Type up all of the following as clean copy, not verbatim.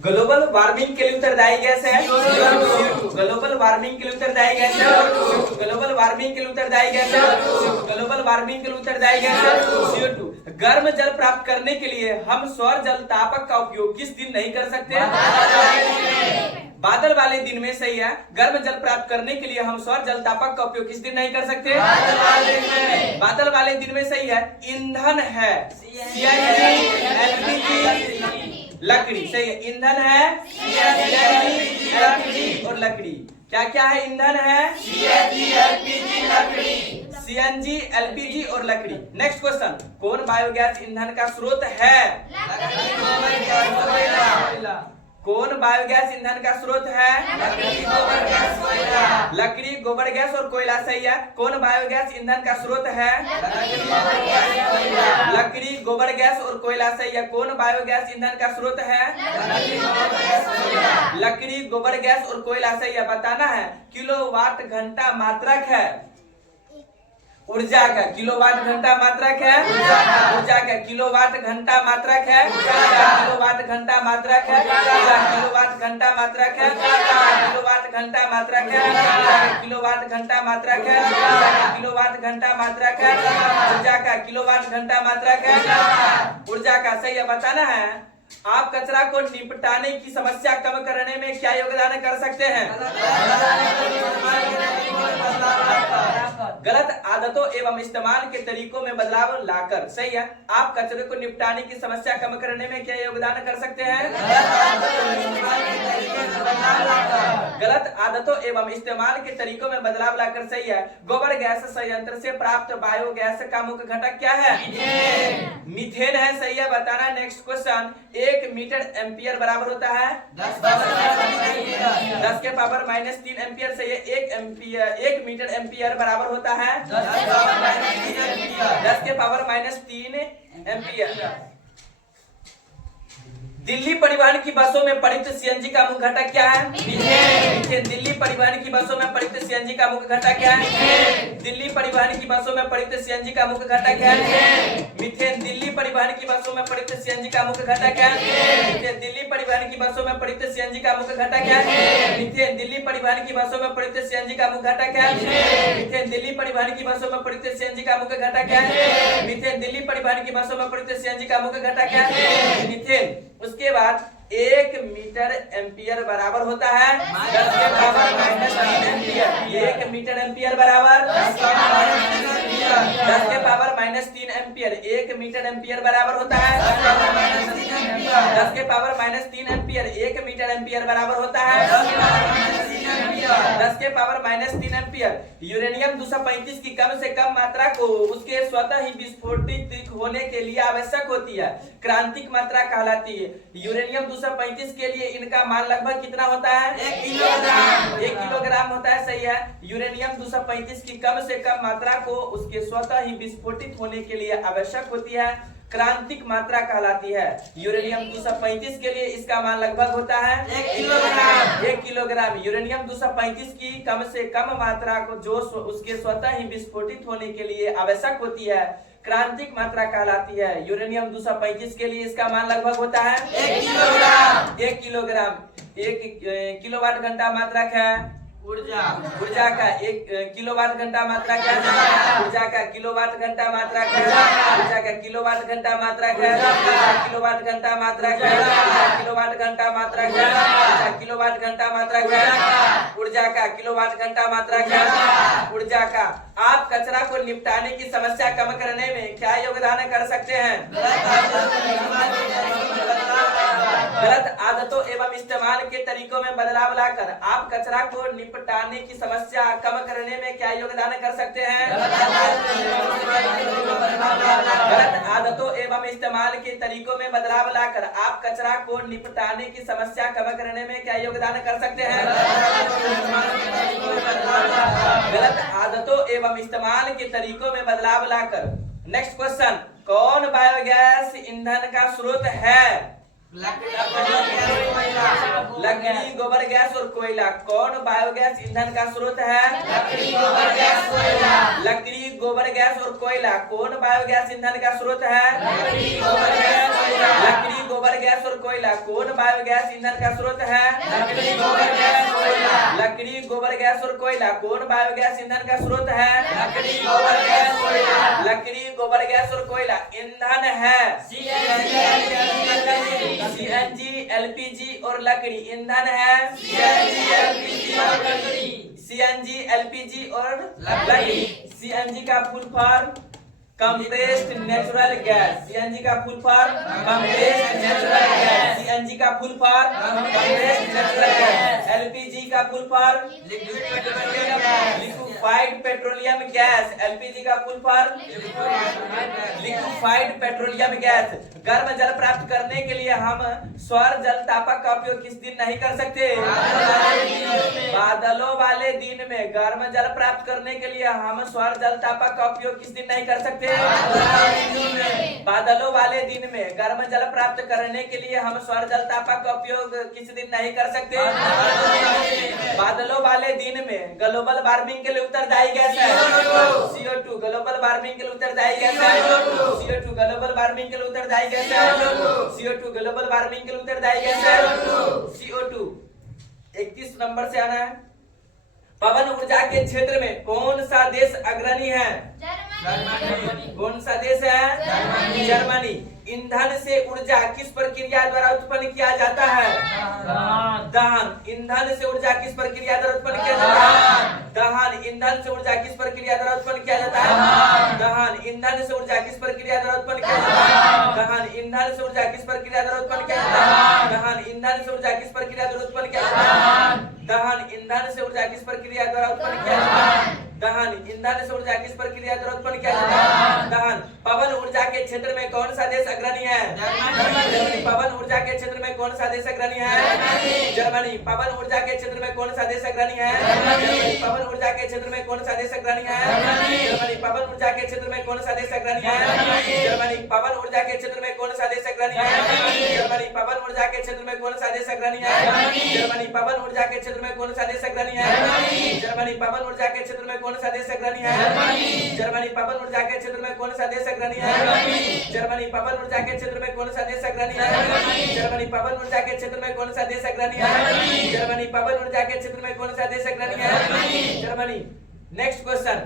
Global warming के लिए उत्तरदायी गैस है CO2। ग्लोबल वार्मिंग के लिए उत्तरदायी गैस है CO2। ग्लोबल वार्मिंग के लिए उत्तरदायी गैस है CO2। ग्लोबल वार्मिंग के लिए उत्तरदायी गैस है CO2। गर्म जल प्राप्त करने के लिए हम सौर जल तापक का उपयोग किस दिन नहीं कर सकते? बादल वाले दिन में। सही है। गर्म जल प्राप्त करने के लिए हम सौर जल तापक का उपयोग किस दिन नहीं कर सकते? बादल वाले दिन में। सही है। ईंधन है CNG, LPG, लकड़ी। सही है। ईंधन है CNG, LPG और लकड़ी। क्या क्या है? ईंधन है CNG, LPG, लकड़ी। CNG, LPG और लकड़ी। नेक्स्ट क्वेश्चन, कौन बायोगैस ईंधन का स्रोत है? कौन बायोगैस ईंधन का स्रोत है? लकड़ी, गोबर गैस और कोयला। सही है। कौन बायोगैस ईंधन का स्रोत है? लकड़ी, गोबर गैस और कोयला। सही है। कौन बायोगैस ईंधन का स्रोत है? लकड़ी, गोबर गैस और कोयला। सही है। बताना है किलोवाट घंटा मात्रक है ऊर्जा का। किलोवाट घंटा मात्रक है ऊर्जा का। किलोवाट घंटा मात्रक है किलोवाट घंटा मात्रक है किलोवाट घंटा मात्रक है किलोवाट घंटा मात्रक है किलोवाट घंटा मात्रक है किलोवाट घंटा मात्रक है ऊर्जा का। किलोवाट घंटा मात्रक है ऊर्जा का। सही है। बताना है आप कचरा को निपटाने की समस्या कम करने में क्या योगदान कर सकते हैं? गलत आदतों एवं इस्तेमाल के तरीकों में बदलाव लाकर। सही है। आप कचरे को निपटाने की समस्या कम करने में क्या योगदान कर सकते हैं? गलत आदतों एवं इस्तेमाल के तरीकों में बदलाव लाकर। सही है। गोबर गैस संयंत्र से प्राप्त बायोगैस का मुख्य घटक क्या है? मीथेन है। सही है। बताना। नेक्स्ट क्वेश्चन, 1 मीटर एम्पियर बराबर होता है 10 के पावर -3 एम्पियर। सही है। 1 मीटर एम्पियर बराबर होता है 10 के पावर -3 एम्पियर। दिल्ली परिवहन की बसों में प्रयुक्त CNG का मुख्य घटक क्या है? मीथेन। दिल्ली परिवहन की बसों में प्रयुक्त CNG का मुख्य घटक क्या है? दिल्ली परिवहन की बसों में प्रयुक्त CNG का मुख्य घटक है मीथेन। दिल्ली परिवहन की बसों में प्रयुक्त CNG का मुख्य घटक है मीथेन। दिल्ली परिवहन की बसों में प्रयुक्त CNG का मुख्य घटक है मीथेन। दिल्ली परिवहन की बसों में प्रयुक्त CNG का मुख्य घटक है मीथेन। दिल्ली परिवहन की बसों में प्रयुक्त CNG का मुख्य घटक है मीथेन। दिल्ली परिवहन की बसों में प्रयुक्त CNG का मुख्य घटक है मीथेन। उसके बाद 1 मीटर एम्पियर बराबर होता है 10 के पावर -3 एम्पियर। 1 मीटर एम्पियर बराबर 10 के पावर -3 एम्पियर। 1 मीटर एम्पियर बराबर होता है 10 के पावर -3 एम्पियर। 1 मीटर एम्पियर बराबर होता है 10 के पावर -3 एम्पियर। यूरेनियम 235 की कम से कम मात्रा को उसके स्वतः ही विस्फोटित होने के लिए आवश्यक होती है क्रांतिक मात्रा कहलाती है। यूरेनियम 235 के लिए इनका मान लगभग कितना होता है? 1 किलोग्राम। 1 किलोग्राम होता है। सही है। यूरेनियम 235 की कम से कम मात्रा को उसके स्वतः ही विस्फोटित होने के लिए आवश्यक होती है क्रांतिक मात्रा कहलाती है। यूरेनियम 235 के लिए इसका मान लगभग होता है 1 किलोग्राम। 1 किलोग्राम। यूरेनियम 235 की कम से कम मात्रा को जो उसके स्वतः ही विस्फोटित होने के लिए आवश्यक होती है क्रांतिक मात्रा कहलाती है। यूरेनियम 235 के लिए इसका मान लगभग होता है 1 किलोग्राम। 1 किलोग्राम। 1 किलोवाट घंटा मात्रक है ऊर्जा का। 1 किलोवाट घंटा मात्रा क्या है? ऊर्जा का। किलोवाट घंटा मात्रा क्या है? ऊर्जा का। किलोवाट घंटा मात्रा क्या है? किलोवाट घंटा मात्रा क्या है? किलोवाट घंटा मात्रा क्या है? किलोवाट घंटा मात्रा क्या है? ऊर्जा का। किलोवाट घंटा मात्रा क्या है? ऊर्जा का। आप कचरा को निपटाने की समस्या कम करने में क्या योगदान कर सकते हैं? गलत आदतों एवं इस्तेमाल के तरीकों में बदलाव लाकर आप कचरा को निपटाने की समस्या कम करने में क्या योगदान कर सकते हैं? गलत आदतों एवं इस्तेमाल के तरीकों में बदलाव लाकर आप कचरा को निपटाने की समस्या कम करने में क्या योगदान कर सकते हैं? गलत आदतों एवं इस्तेमाल के तरीकों में बदलाव लाकर। नेक्स्ट क्वेश्चन, कौन बायोगैस ईंधन का स्रोत है? लकड़ी, गोबर गैस और कोयला। कौन बायोगैस ईंधन का स्रोत है? लकड़ी, गोबर गैस, कोयला। लकड़ी, गोबर गैस और कोयला। कौन बायोगैस ईंधन का स्रोत है? लकड़ी, गोबर गैस, कोयला। लकड़ी, गोबर गैस और कोयला। कौन बायोगैस ईंधन का स्रोत है? लकड़ी, गोबर गैस, कोयला। लकड़ी, गोबर गैस और कोयला। कौन बायोगैस ईंधन का स्रोत है? लकड़ी, गोबर गैस, कोयला। लकड़ी, गोबर गैस और कोयला ईंधन है। सीएनजी, एलपीजी और लकड़ी ईंधन है। सीएनजी, एलपीजी और लकड़ी। सीएनजी, एलपीजी और लकड़ी। सीएनजी का full form compressed natural gas. CNG का full form compressed natural gas. CNG का full form compressed natural gas. LPG का full form liquid petroleum gas. Liquefied petroleum gas. LPG का full form liquefied petroleum gas. गर्म जल प्राप्त करने के लिए हम सौर जल तापक का उपयोग किस दिन नहीं कर सकते? बादलों वाले दिन में गर्म जल प्राप्त करने के लिए हम सौर जल तापक का उपयोग किस दिन नहीं कर सकते? बादलों वाले दिन में गर्म जल प्राप्त करने के लिए हम सौर जल तापक का उपयोग किस दिन नहीं कर सकते? बादलों वाले दिन में ग्लोबल वार्मिंग के लिए उत्तरदायी गैस है CO2। ग्लोबल वार्मिंग के लिए उत्तरदायी गैस है CO2। ग्लोबल वार्मिंग के लिए उत्तरदायी गैस है CO2। ग्लोबल वार्मिंग के लिए उत्तरदायी गैस है CO2। 31 नंबर से आना है। पवन ऊर्जा के क्षेत्र में कौन सा देश अग्रणी है? कौन सा देश है? जर्मनी। ईंधन से ऊर्जा किस प्रक्रिया द्वारा उत्पन्न किया जाता है? दहन। ईंधन से ऊर्जा किस प्रक्रिया द्वारा उत्पन्न किया जाता है? दहन। ईंधन से ऊर्जा किस प्रक्रिया द्वारा उत्पन्न किया जाता है? दहन। ईंधन से ऊर्जा किस प्रक्रिया द्वारा उत्पन्न किया जाता है? दहन। ईंधन से ऊर्जा किस प्रक्रिया द्वारा उत्पन्न किया जाता है? दहन। ईंधन से ऊर्जा किस प्रक्रिया द्वारा उत्पन्न किया जाता है? दहन। ईंधन से ऊर्जा किस प्रक्रिया द्वारा उत्पन्न किया जाता है? दहन। ईंधन से ऊर्जा किस प्रक्रिया द्वारा उत्पन्न किया जाता है? दहन। पवन ऊर्जा के क्षेत्र में कौन सा देश अग्रणी है? जर्मनी। पवन ऊर्जा के क्षेत्र में कौन सा देश अग्रणी है? जर्मनी। पवन ऊर्जा के क्षेत्र में कौन सा देश अग्रणी है? जर्मनी। पवन ऊर्जा के क्षेत्र में कौन सा देश अग्रणी है? जर्मनी। पवन ऊर्जा के क्षेत्र में कौन सा देश अग्रणी है? जर्मनी। पवन ऊर्जा के क्षेत्र में कौन सा देश अग्रणी है? जर्मनी। पवन ऊर्जा के क्षेत्र में कौन सा देश अग्रणी है? जर्मनी। पवन ऊर्जा के क्षेत्र में कौन सा देश अग्रणी है? जर्मनी। पवन ऊर्जा के क्षेत्र में कौन सा देश अग्रणी है? जर्मनी। पवन ऊर्जा के क्षेत्र में कौन सा देश अग्रणी है? जर्मनी। पवन ऊर्जा के क्षेत्र में कौन सा देश अग्रणी है? जर्मनी। पवन ऊर्जा के क्षेत्र में कौन सा देश अग्रणी है? जर्मनी। पवन ऊर्जा के क्षेत्र में कौन सा देश अग्रणी है? जर्मनी। Next question.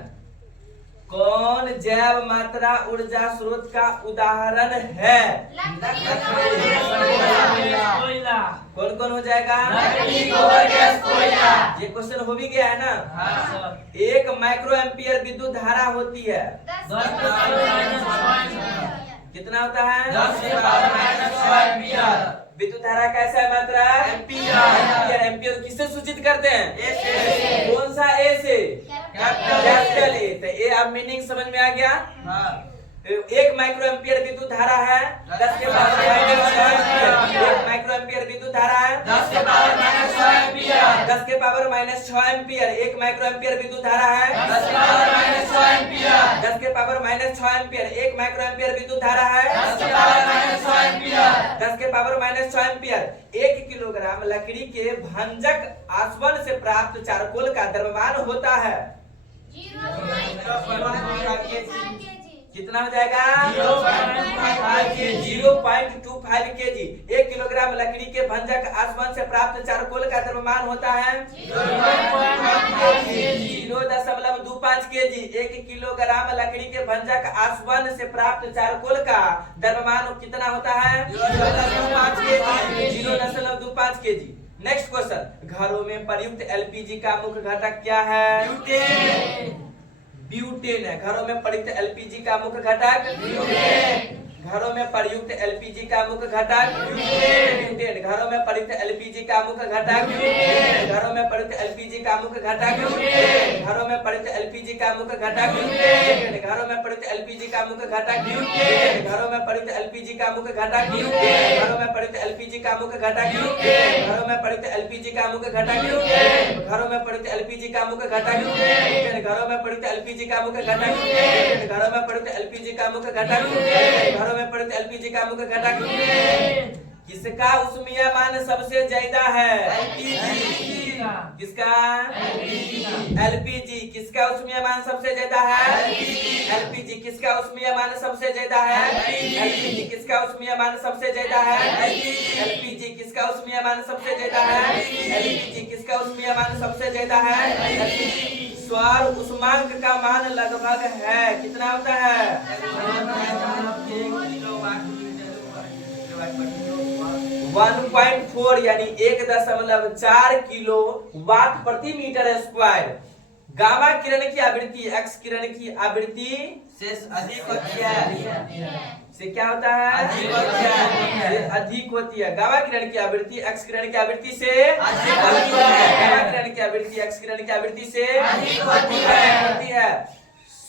कौन जैव मात्रा ऊर्जा स्रोत का उदाहरण है? कौन कौन हो जाएगा? लकड़ी, गोबर गैस, कोयला। ये क्वेश्चन हो भी गया है ना? एक माइक्रो एम्पियर विद्युत धारा होती है। कितना होता है? 10 से पावर -6 एम्पियर। विद्युत धारा कैसा है मात्रा? एम्पियर। एम्पियर किससे सूचित करते हैं? ए से। कौन सा ए से? Capital A. ए। तो ये अब मीनिंग समझ में आ गया। हाँ। एक माइक्रो एम्पियर विद्युत धारा है 10 के पावर -6 एम्पियर। एक माइक्रो एम्पियर विद्युत धारा है 10 के पावर -6 एम्पियर। 10 के पावर -6 एम्पियर। एक माइक्रो एम्पियर विद्युत धारा है 10 के पावर -6 एम्पियर। 10 के पावर -6 एम्पियर। एक माइक्रो एम्पियर विद्युत धारा है 10 के पावर -6 एम्पियर। 10 के पावर -6 एम्पियर। 1 किलोग्राम लकड़ी के भंजक आसवन से प्राप्त चारकोल का द्रव्यमान होता है। कितना हो जाएगा? 0.25 केजी। 1 किलोग्राम लकड़ी के भंजक आसवन से प्राप्त चारकोल का द्रव्यमान होता है 0.25 केजी। 1 किलोग्राम लकड़ी के भंजक आसवन से प्राप्त चारकोल का द्रव्यमान कितना होता है? 0.25 केजी। Next question. घरों में प्रयुक्त एलपीजी का मुख्य घटक क्या है? ब्यूटेन है। घरों में प्रयुक्त एलपीजी का मुख्य घटक घरों में प्रयुक्त एलपीजी का मुख्य घटक ब्यूटेन। घरों में प्रयुक्त एलपीजी का मुख्य घटक घरों में प्रयुक्त एलपीजी का मुख्य घटक घरों में प्रयुक्त एलपीजी का मुख्य घटक घरों में प्रयुक्त एलपीजी का मुख्य घटक घरों में प्रयुक्त एलपीजी का मुख्य घटक घरों में प्रयुक्त एलपीजी का मुख्य घटक घरों में प्रयुक्त एलपीजी का मुख्य घटक घरों में प्रयुक्त एलपीजी का मुख्य घटक घरों में प्रयुक्त एलपीजी का मुख्य घटक घरों में प्रयुक्त एलपीजी का मुख्य घटक घरों में प्रयुक्त एलपीजी का मुख्य घटक किसका उष्मीयमान सबसे ज्यादा है? किसका? एलपीजी। किसका उष्मीयमान सबसे ज्यादा है? एलपीजी। किसका उष्मीयमान सबसे ज्यादा है? एलपीजी। किसका उष्मीयमान सबसे ज्यादा है? एलपीजी। किसका उष्मीयमान सबसे ज्यादा है? एलपीजी। किसका उष्मीयमान सबसे ज्यादा है? एलपीजी। सौर उष्मांक का मान लगभग है, कितना होता है? 1.4 यानी 1.4 किलो वाट प्रति मीटर स्क्वायर। गामा किरण की आवृत्ति एक्स किरण की आवृत्ति से अधिक होती है। से क्या होता है? अधिक होती है। से अधिक होती है। गामा किरण की आवृत्ति एक्स किरण की आवृत्ति से अधिक होती है। गामा किरण की आवृत्ति एक्स किरण की आवृत्ति से अधिक होती है।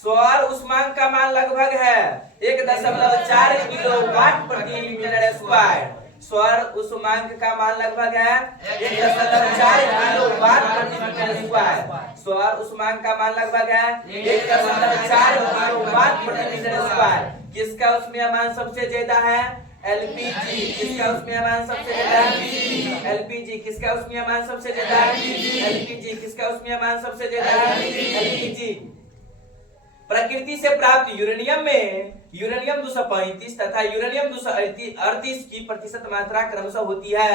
सौर उष्मांक का मान लगभग है 1.4 किलो वाट प्रति मीटर स्क्वायर। सौर उष्मांक का मान लगभग है 1.4 किलो वाट प्रति मीटर स्क्वायर। सौर उष्मांक का मान लगभग है 1.4 किलो वाट प्रति मीटर स्क्वायर। किसका उष्मीयमान सबसे ज्यादा है? एलपीजी। किसका उष्मीयमान सबसे ज्यादा है? एलपीजी। किसका उष्मीयमान सबसे ज्यादा है? एलपीजी। किसका उष्मीयमान सबसे ज्यादा है? एलपीजी। प्रकृति से प्राप्त यूरेनियम में यूरेनियम 235 तथा यूरेनियम 238 की प्रतिशत मात्रा क्रमशः होती है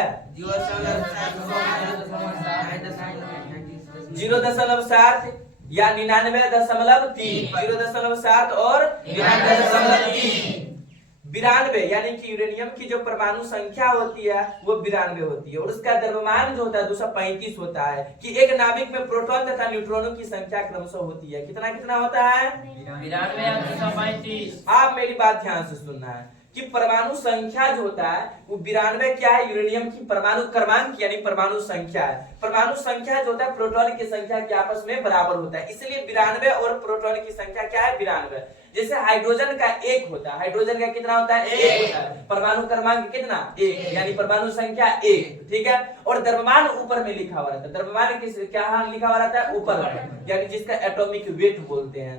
0.7 या 99.3, 0.7 और 99.3। 92 यानी कि यूरेनियम की जो परमाणु संख्या होती है वो 92 होती है और उसका द्रव्यमान जो होता है 235 होता है कि एक नाभिक में प्रोटॉन तथा न्यूट्रॉनों की संख्या क्रमशः होती है। कितना कितना होता है? 92 या 235। आप मेरी बात ध्यान से सुनना है कि परमाणु संख्या जो होता है वो 92 क्या है? यूरेनियम की परमाणु क्रमांक यानी परमाणु संख्या है। परमाणु संख्या जो होता है प्रोटॉन की संख्या के आपस में बराबर होता है, इसलिए 92 और प्रोटॉन की संख्या क्या है? 92। जैसे हाइड्रोजन का 1 होता है, हाइड्रोजन का कितना होता है? 1 होता है। परमाणु क्रमांक कितना? 1 यानी परमाणु संख्या 1, ठीक है। और द्रव्यमान ऊपर में लिखा हुआ रहता है। द्रव्यमान किस क्या लिखा हुआ रहता है? ऊपर में, यानी जिसका एटॉमिक वेट बोलते हैं।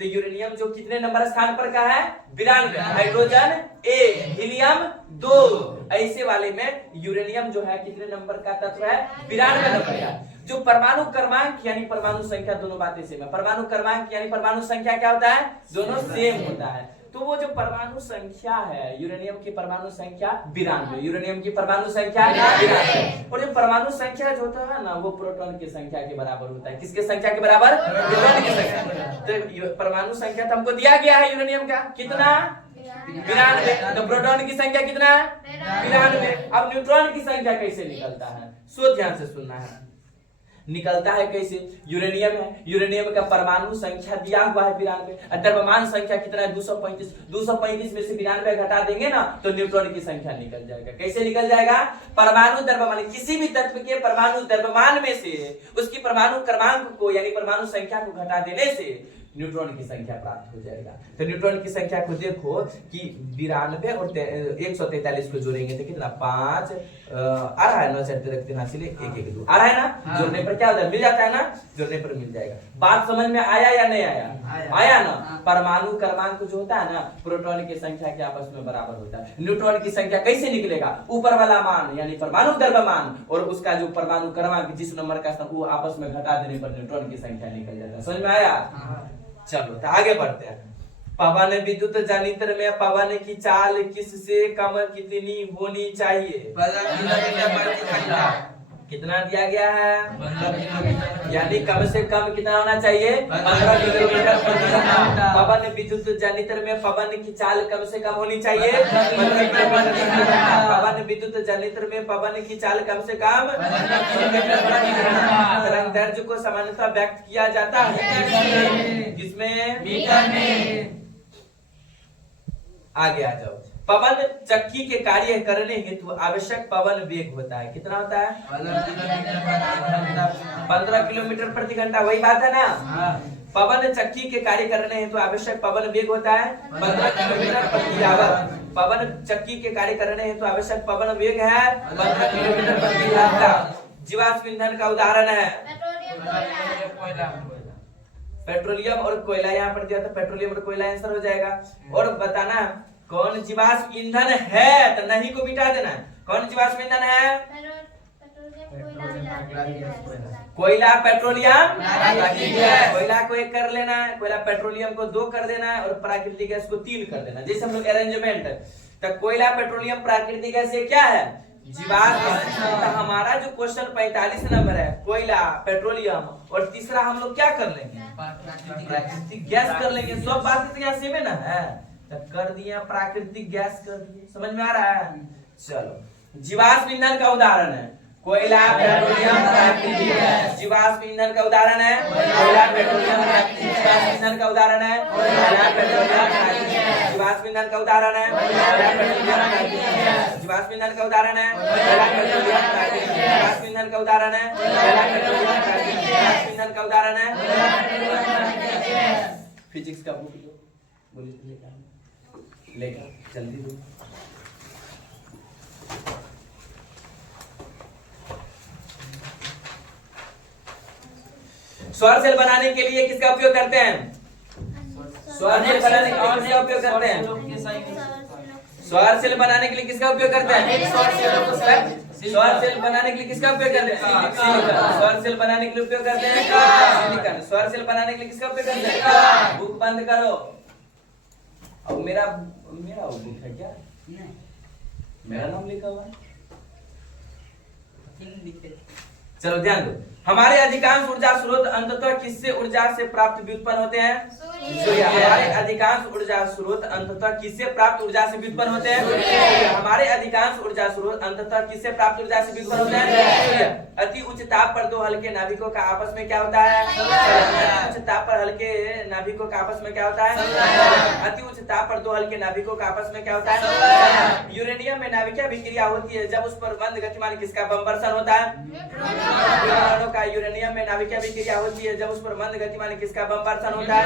तो यूरेनियम जो कितने नंबर स्थान पर का है? 92। Hydrogen 1, helium 2। ऐसे वाले में यूरेनियम जो है कितने नंबर का तत्व है? 92 नंबर का। जो परमाणु क्रमांक यानी परमाणु संख्या दोनों बातें सेम है। परमाणु क्रमांक यानी परमाणु संख्या क्या होता है? दोनों सेम होता है। तो वो जो परमाणु संख्या है यूरेनियम की परमाणु संख्या 92, यूरेनियम की परमाणु संख्या 92। और जो परमाणु संख्या जो होता है ना वो प्रोटॉन की संख्या के बराबर होता है। किसके संख्या के बराबर? प्रोटॉन की संख्या। तो परमाणु संख्या तो हमको दिया गया है यूरेनियम का कितना? 92। तो प्रोटॉन की संख्या कितना? 92। अब न्यूट्रॉन की संख्या कैसे निकलता है? सो ध्यान से सुनना है। निकलता है कैसे? यूरेनियम है, यूरेनियम का परमाणु संख्या दिया हुआ है 92, द्रव्यमान संख्या कितना है? 235। 235 में से 92 घटा देंगे ना तो न्यूट्रॉन की संख्या निकल जाएगा। कैसे निकल जाएगा? परमाणु द्रव्यमान, किसी भी तत्व के परमाणु द्रव्यमान में से उसकी परमाणु क्रमांक को यानी परमाणु संख्या को घटा देने से न्यूट्रॉन की संख्या प्राप्त हो जाएगा। तो न्यूट्रॉन की संख्या को देखो कि 92 और 143 को जोड़ेंगे तो कितना? 5 आ रहा है ना? चलते रखते ना, इसलिए 1 1 2 आ रहा है ना? जोड़ने पर क्या होता है? मिल जाता है ना? जोड़ने पर मिल जाएगा। बात समझ में आया या नहीं आया? आया ना? परमाणु क्रमांक जो होता है ना प्रोटॉन की संख्या के आपस में बराबर होता है। न्यूट्रॉन की संख्या कैसे निकलेगा? ऊपर वाला मान यानी परमाणु द्रव्यमान और उसका जो परमाणु क्रमांक जिस नंबर का वो आपस में घटा देने पर न्यूट्रॉन की संख्या निकल जाता है। समझ में आया? चलो तो आगे बढ़ते हैं। पवन विद्युत जनित्र में पवन की चाल किससे कम कितनी होनी चाहिए? कितना दिया गया है? यानी कम से कम कितना होना चाहिए? 15 किलोमीटर प्रति घंटा। पवन विद्युत जनित्र में पवन की चाल कम से कम होनी चाहिए 15 किलोमीटर प्रति घंटा। पवन विद्युत जनित्र में पवन की चाल कम से कम 15 किलोमीटर प्रति घंटा। तरंग दैर्घ्य को सामान्यतः व्यक्त किया जाता है किसमें? मीटर में। आगे आ जाओ। पवन चक्की के कार्य करने हेतु आवश्यक पवन वेग होता है। कितना होता है? 15 किलोमीटर प्रति घंटा। वही बात है ना? पवन चक्की के कार्य करने हेतु आवश्यक पवन वेग होता है 15 किलोमीटर प्रति आवर। पवन चक्की के कार्य करने हेतु आवश्यक पवन वेग है 15 किलोमीटर प्रति घंटा। जीवाश्म ईंधन का उदाहरण है पेट्रोलियम और कोयला। यहाँ पर दिया था पेट्रोलियम और कोयला आंसर हो जाएगा। और बताना कौन जीवाश्म ईंधन है तो नहीं को मिटा देना है, कौन जीवाश्म ईंधन है? कोयला, कोयला, पेट्रोलियम, पेट्रोलियम, प्राकृतिक गैस। कोयला को 1 कर लेना है, कोयला पेट्रोलियम को 2 कर देना है और प्राकृतिक गैस को 3 कर देना है। जैसे हम लोग अरेंजमेंट, तो कोयला, पेट्रोलियम, प्राकृतिक गैस ये क्या है? जीवाश्म। तो हमारा जो क्वेश्चन 45 नंबर है, कोयला, पेट्रोलियम और तीसरा हम लोग क्या कर लेंगे? प्राकृतिक गैस कर लेंगे। सब बात तो यहाँ सेम है ना है, तो कर दिए प्राकृतिक गैस कर दिए। समझ में आ रहा है? चलो, जीवाश्म ईंधन का उदाहरण है कोयला, पेट्रोलियम, प्राकृतिक गैस। जीवाश्म ईंधन का उदाहरण है कोयला, पेट्रोलियम, प्राकृतिक गैस। जीवाश्म ईंधन का उदाहरण है कोयला, पेट्रोलियम, प्राकृतिक गैस। जीवाश्म ईंधन का उदाहरण है कोयला, पेट्रोलियम, प्राकृतिक गैस। जीवाश्म ईंधन का उदाहरण है कोयला, पेट्रोलियम, प्राकृतिक गैस। जीवाश्म ईंधन का उदाहरण है कोयला, पेट्रोलियम, प्राकृतिक गैस। जीवाश्म ईंधन का उदाहरण है कोयला, पेट्रोलियम, प्राकृतिक गैस। फिजिक्स का बुक लो, बोलिए लेकर जल्दी दो। सौर सेल बनाने के लिए किसका उपयोग करते हैं? सौर सेल बनाने के लिए किसका उपयोग करते हैं? सौर सेल बनाने के लिए किसका उपयोग करते हैं? सौर सेल बनाने के लिए किसका उपयोग करते हैं? सिलिकॉन। सौर सेल बनाने के लिए उपयोग करते हैं सिलिकॉन। सौर सेल बनाने के लिए किसका उपयोग करते हैं? बुक बंद करो। अब मेरा बुक है क्या? मेरा नाम लिखा हुआ है। चलो ध्यान दो, हमारे अधिकांश ऊर्जा स्रोत अंततः किससे ऊर्जा से प्राप्त व्युत्पन्न होते हैं? सूर्य। हमारे अधिकांश ऊर्जा स्रोत अंततः किससे प्राप्त ऊर्जा से व्युत्पन्न होते हैं? सूर्य। हमारे अधिकांश ऊर्जा स्रोत अंततः किससे प्राप्त ऊर्जा से व्युत्पन्न होते हैं? सूर्य। अति उच्च ताप पर 2 हल्के नाभिकों का आपस में क्या होता है? अति उच्च ताप पर हल्के नाभिकों का आपस में क्या होता है? अति उच्च ताप पर 2 हल्के नाभिकों का आपस में क्या होता है? यूरेनियम में नाभिकीय अभिक्रिया होती है जब उस पर मंद गतिमान किसका बमवर्षण होता है? न्यूट्रॉनों का। यूरेनियम में नाभिकीय अभिक्रिया होती है जब उस पर मंद गतिमान किसका बमवर्षण होता है?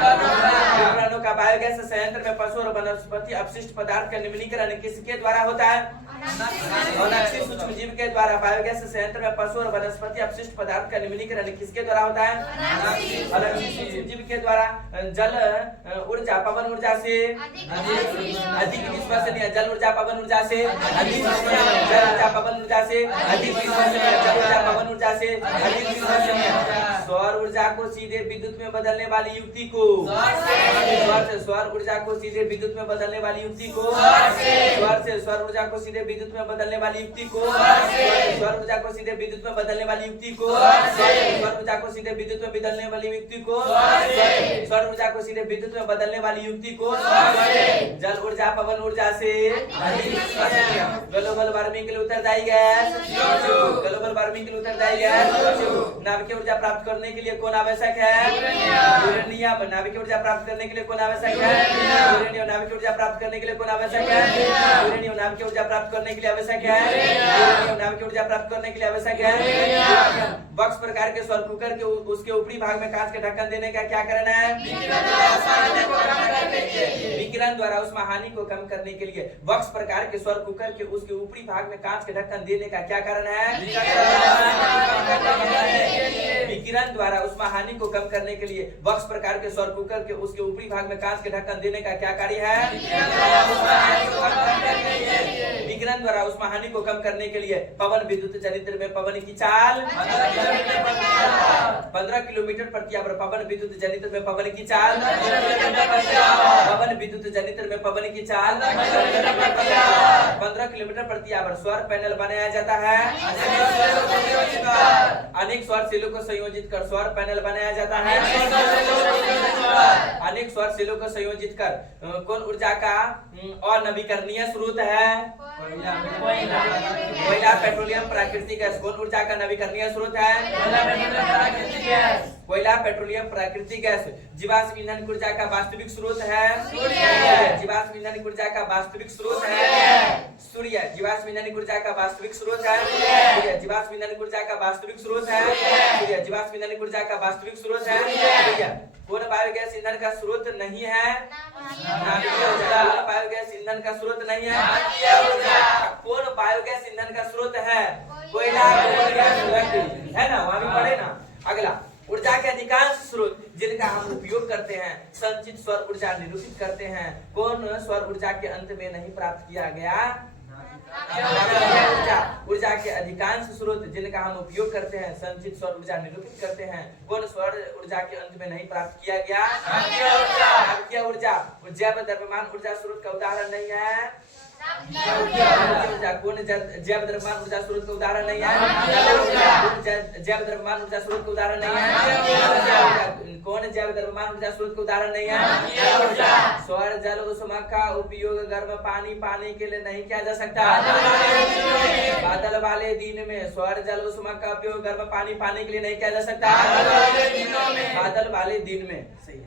न्यूट्रॉनों का। बायोगैस संयंत्र में पशु और वनस्पति अपशिष्ट पदार्थ का निम्नीकरण किसके द्वारा होता है? अनक्षी सूक्ष्मजीव के द्वारा। बायोगैस संयंत्र में पशु और वनस्पति अपशिष्ट पदार्थ का निम्नीकरण किसके द्वारा होता है? अनक्षी सूक्ष्मजीव के द्वारा। जल ऊर्जा पवन ऊर्जा से अधिक विश्वसनीय। जल ऊर्जा पवन ऊर्जा से अधिक विश्वसनीय। जल ऊर्जा पवन ऊर्जा से अधिक विश्वसनीय। जल ऊर्जा पवन ऊर्जा से अधिक विश्वसनीय। सौर ऊर्जा को सीधे विद्युत में बदलने वाली युक्ति को सौर ऊर्जा को सीधे विद्युत में बदलने वाली युक्ति को सौर ऊर्जा को सीधे विद्युत में बदलने वाली युक्ति को सौर ऊर्जा को सीधे विद्युत में बदलने वाली युक्ति को सौर ऊर्जा को सीधे विद्युत में बदलने वाली युक्ति को सौर ऊर्जा को सीधे विद्युत में बदलने वाली युक्ति को जल ऊर्जा पवन ऊर्जा से ग्लोबल वार्मिंग के लिए उत्तरदायी गैस ग्लोबल वार्मिंग के लिए उत्तरदायी गैस। नाभिकीय ऊर्जा प्राप्त करने के लिए कौन आवश्यक है? यूरेनियम। नाभिकीय ऊर्जा प्राप्त करने के लिए कौन आवश्यक है? यूरेनियम। नाभिकीय ऊर्जा प्राप्त करने के लिए कौन आवश्यक है? यूरेनियम। नाभिकीय ऊर्जा प्राप्त करने के लिए आवश्यक है? यूरेनियम। नाभिकीय ऊर्जा प्राप्त करने के लिए आवश्यक है? बॉक्स प्रकार के सौर कुकर के उसके ऊपरी भाग में कांच के ढक्कन देने का क्या कारण है? विकिरण द्वारा उष्मा हानि को कम करने के लिए बॉक्स प्रकार के सौर कुकर के उसके ऊपरी भाग में कांच के ढक्कन देने का क्या कारण है? विकिरण द्वारा उष्मा हानि को कम करने के लिए बॉक्स प्रकार के सौर कुकर के उसके ऊपरी भाग में कांच के ढक्कन देने का क्या कार्य है? विकिरण द्वारा उष्मा हानि को कम करने के लिए पवन विद्युत जनित्र में पवन की चाल 15 किलोमीटर प्रति आवर। पवन विद्युत जनित्र में पवन की चाल पवन विद्युत जनित्र में पवन की चाल 15 किलोमीटर प्रति आवर। सौर पैनल बनाया जाता है अनेक सौर सेलों को संयोजित कर। सौर पैनल बनाया जाता है अनेक सौर सेलों को संयोजित कर। कौन ऊर्जा का अनवीकरणीय स्रोत है? कोयला, पेट्रोलियम, प्राकृतिक गैस। कौन ऊर्जा का नवीकरणीय स्रोत है? कोयला, पेट्रोलियम, प्राकृतिक गैस। जीवाश्म ईंधन ऊर्जा का वास्तविक स्रोत है सूर्य। जीवाश्म ईंधन ऊर्जा का वास्तविक स्रोत है सूर्य। जीवाश्म ईंधन ऊर्जा का वास्तविक स्रोत है सूर्य। जीवाश्म ईंधन ऊर्जा का वास्तविक स्रोत है सूर्य। जीवाश्म ईंधन ऊर्जा का वास्तविक स्रोत है सूर्य। कौन बायोगैस ईंधन का स्रोत नहीं है? कौन बायोगैस ईंधन का स्रोत नहीं है? कौन बायोगैस ईंधन का स्रोत है? कोयला, है ना? वहां भी पढ़े ना। अगला, ऊर्जा के अधिकांश स्रोत जिनका हम उपयोग करते हैं संचित सौर ऊर्जा निरूपित करते हैं। कौन सौर ऊर्जा के अंत में नहीं प्राप्त किया गया? ऊर्जा ऊर्जा के अधिकांश स्रोत जिनका हम उपयोग करते हैं संचित सौर ऊर्जा निरूपित करते हैं। कौन सौर ऊर्जा के अंत में नहीं प्राप्त किया गया? नाभिकीय ऊर्जा। जैव द्रव्यमान ऊर्जा स्रोत का उदाहरण नहीं है। कौन जैव द्रव्यमान ऊर्जा स्रोत का उदाहरण नहीं है? जैव द्रव्यमान ऊर्जा स्रोत का उदाहरण नहीं है। कौन जैव द्रव्यमान ऊर्जा स्रोत का उदाहरण नहीं है? सौर जल उष्मा का उपयोग गर्म पानी पाने के लिए नहीं किया जा सकता। बादल वाले दिन में सौर जल उष्मा का उपयोग गर्म पानी पाने के लिए नहीं किया जा सकता। बादल वाले दिन में सही है।